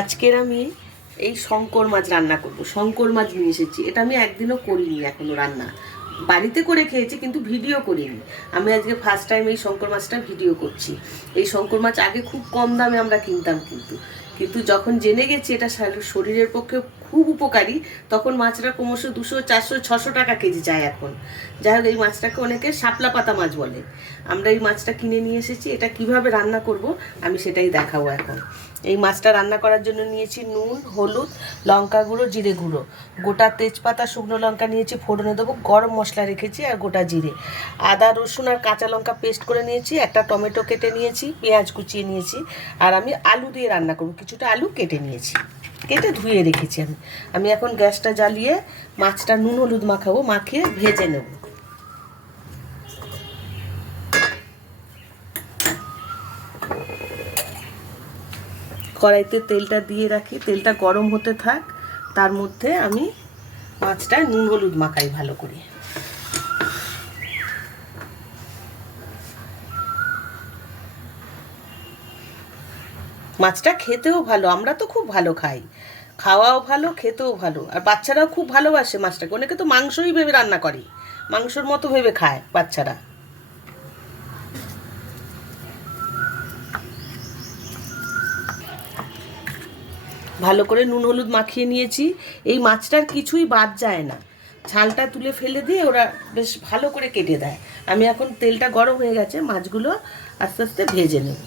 আজকের আমি এই শঙ্কর মাছ রান্না করব। শঙ্কর মাছ নিয়ে এসেছি। এটা আমি একদিনও করিনি এখনো রান্না, বাড়িতে করে খেয়েছি কিন্তু ভিডিও করিনি। আমি আজকে ফার্স্ট টাইম এই শঙ্কর মাছটা ভিডিও করছি। এই শঙ্কর মাছ আগে খুব কম দামে আমরা কিনতাম, কিন্তু যখন জেনে গেছি এটা শরীরের পক্ষে খুব উপকারী, তখন মাছটা ক্রমশ 200, 400, 600 টাকা কেজি যায় এখন। যাই হোক, এই মাছটাকে অনেকে শাপলা পাতা মাছ বলে। আমরা এই মাছটা কিনে নিয়ে এসেছি। এটা কিভাবে রান্না করব আমি সেটাই দেখাবো এখন। এই মাছটা রান্না করার জন্য নিয়েছি নুন, হলুদ, লঙ্কা গুঁড়ো, জিরে গুঁড়ো, গোটা তেজপাতা, শুকনো লঙ্কা নিয়েছি ফোড়নে দেবো, গরম মশলা রেখেছি আর গোটা জিরে, আদা রসুন আর কাঁচা লঙ্কা পেস্ট করে নিয়েছি, একটা টমেটো কেটে নিয়েছি, পেঁয়াজ কুচিয়ে নিয়েছি, আর আমি আলু দিয়ে রান্না করব। কিছুটা আলু কেটে নিয়েছি, কেটে ধুয়ে রেখেছি। আমি এখন গ্যাসটা জ্বালিয়ে মাছটা নুন হলুদ মাখাবো, মাখিয়ে ভেজে নেব। কড়াইতে তেলটা দিয়ে রাখি, তেলটা গরম হতে থাক, তার মধ্যে আমি মাছটা নুন হলুদ মাখাই ভালো করে। মাছটা খেতেও ভালো, আমরা তো খুব ভালো খাই, খাওয়াও ভালো, খেতেও ভালো, আর বাচ্চারাও খুব ভালোবাসে মাছটাকে। অনেকে তো মাংসই ভেবে রান্না করে, মাংসর মতো ভেবে খায় বাচ্চারা। ভালো করে নুন হলুদ মাখিয়ে নিয়েছি। এই মাছটার কিছুই বাদ যায় না, ছালটা তুলে ফেলে দিয়ে ওরা বেশ ভালো করে কেটে দেয়। আমি এখন তেলটা গরম হয়ে গেছে, মাছগুলো আস্তে আস্তে ভেজে নেব।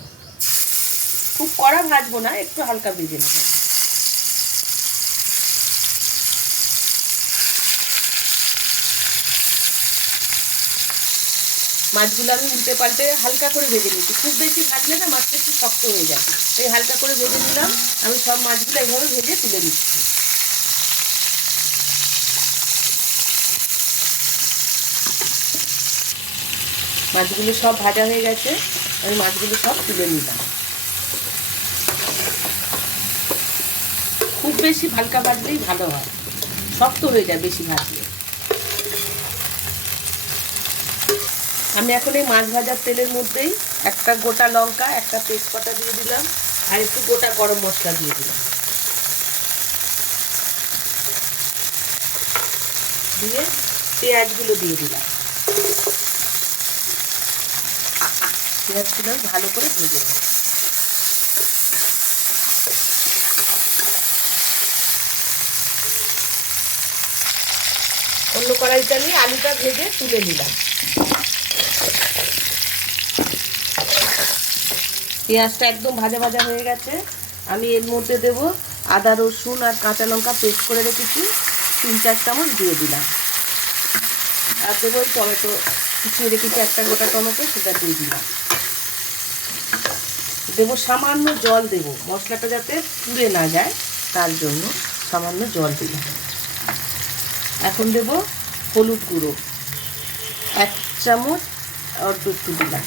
খুব কড়া ভাজবো না, একটু হালকা ভেজে নেব। মাছগুলো আমি উল্টে পাল্টে হালকা করে ভেজে নিচ্ছি। খুব বেশি ভাজলে না মাছটা একটু শক্ত হয়ে যায়, এই হালকা করে ভেজে নিলাম। আমি সব মাছগুলো এইভাবে ভেজে তুলে নিচ্ছি। মাছগুলো সব ভাজা হয়ে গেছে, আমি মাছগুলো সব তুলে নিলাম। খুব বেশি হালকা ভাজলেই ভালো হয়, শক্ত হয়ে যায় বেশি ভাজলে। আমি এখন এই মাছ ভাজার তেলের মধ্যেই একটা গোটা লঙ্কা, একটা তেজপাতা দিয়ে দিলাম, আর একটু গোটা গরম মশলা দিয়ে দিলাম। দিয়ে পেঁয়াজগুলো দিয়ে দিলাম। পেঁয়াজগুলো ভালো করে ভেজে নেব। অন্য কড়াইতে আমি আলুটা ভেজে তুলে নিলাম। পেঁয়াজটা একদম ভাজা ভাজা হয়ে গেছে। আমি এর মধ্যে দেব আদা রসুন আর কাঁচা লঙ্কা পেস্ট করে রেখেছি, 3-4 চামচ দিয়ে দিলাম। আর দেবো টমেটো কুচিয়ে রেখেছি, একটা গোটা টমেটো, সেটা দিয়ে দিলাম। দেবো সামান্য জল, দেবো মশলাটা যাতে পুড়ে না যায় তার জন্য সামান্য জল দিলাম। এখন দেবো হলুদ গুঁড়ো 1 চামচ একটু দিলাম।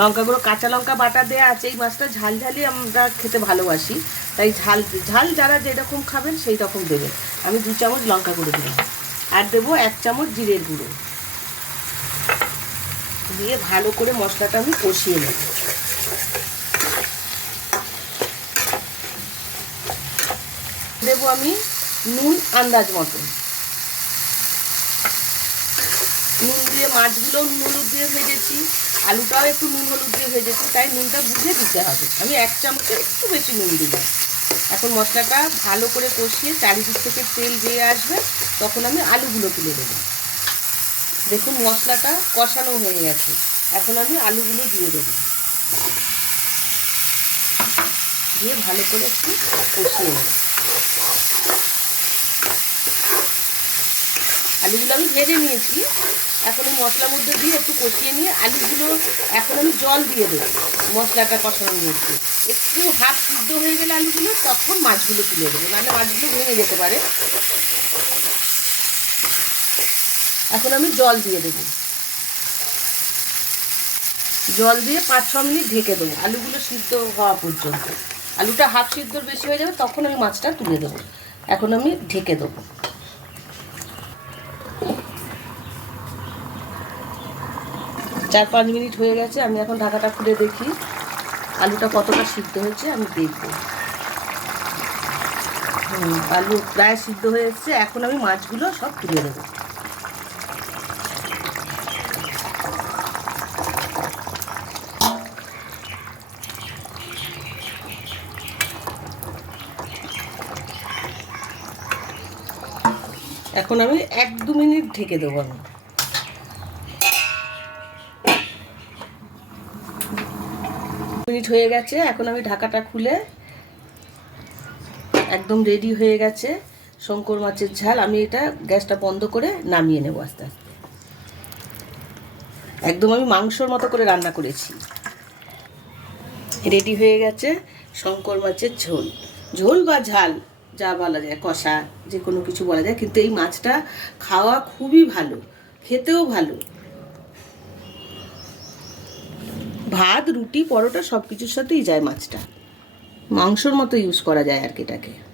লঙ্কা গুঁড়ো, কাঁচা লঙ্কা বাটা দেওয়া আছে। এই মাছটা ঝাল ঝালই আমরা খেতে ভালোবাসি, তাই ঝাল যারা যেরকম খাবেন সেই রকম দেবেন। আমি 2 চামচ লঙ্কা গুঁড়ো দিলাম, আর দেবো 1 চামচ জিরের গুঁড়ো দিয়ে ভালো করে মশলাটা আমি কষিয়ে নেব। দেবো আমি নুন আন্দাজ মতন। নুন দিয়ে মাছগুলো নুন হলুদ দিয়ে ভেজেছি, আলুটাও একটু নুন হলুদ দিয়ে ভেজেছি, তাই নুনটা বুঝে দিতে হবে। আমি 1 চামচের একটু বেশি নুন দিলাম। এখন মশলাটা ভালো করে কষিয়ে চারিদিক থেকে তেল বেয়ে আসবে, তখন আমি আলুগুলো তুলে দেবো। দেখুন মশলাটা কষানো হয়ে গেছে, এখন আমি আলুগুলো দিয়ে দেবো। দিয়ে ভালো করে একটু কষিয়ে নেব। আলুগুলো আমি ভেজে নিয়েছি, এখন এই মশলার মধ্যে দিয়ে একটু কষিয়ে নিয়ে আলুগুলো এখন আমি জল দিয়ে দেবো। মশলাটা কষানোর মধ্যে একটু হাফ সিদ্ধ হয়ে গেলে আলুগুলো, তখন মাছগুলো তুলে দেবো, নাহলে মাছগুলো ভেঙে যেতে পারে। এখন আমি জল দিয়ে দেবো, জল দিয়ে 5-6 মিনিট ঢেকে দেবো আলুগুলো সিদ্ধ হওয়া পর্যন্ত। আলুটা হাফ সিদ্ধর বেশি হয়ে যাবে, তখন আমি মাছটা তুলে দেবো। এখন আমি ঢেকে দেবো। 4-5 মিনিট হয়ে গেছে। আমি এখন ঢাকাটা খুলে দেখি আলুটা কতটা সিদ্ধ হয়েছে, আমি দেখব। আলু প্রায় সিদ্ধ হয়ে এসছে। এখন আমি মাছগুলো সব তুলে দেবো। এখন আমি 1-2 মিনিট ঢেকে দেবো। আমি মিনিট হয়ে গেছে। এখন আমি ঢাকাটা খুলে, একদম রেডি হয়ে গেছে শঙ্কর মাছের ঝাল। আমি এটা গ্যাসটা বন্ধ করে নামিয়ে নেব আস্তে আস্তে। একদম আমি মাংসর মতো করে রান্না করেছি। রেডি হয়ে গেছে শঙ্কর মাছের ঝোল। ঝোল বা ঝাল যা বলা যায়, কষা যে কোনো কিছু বলা যায়, কিন্তু এই মাছটা খাওয়া খুবই ভালো, খেতেও ভালো। ভাত, রুটি, পরোটা সব কিছুর সাথেই যায় মাছটা। মাংসর মতো ইউজ করা যায় আর কি এটাকে।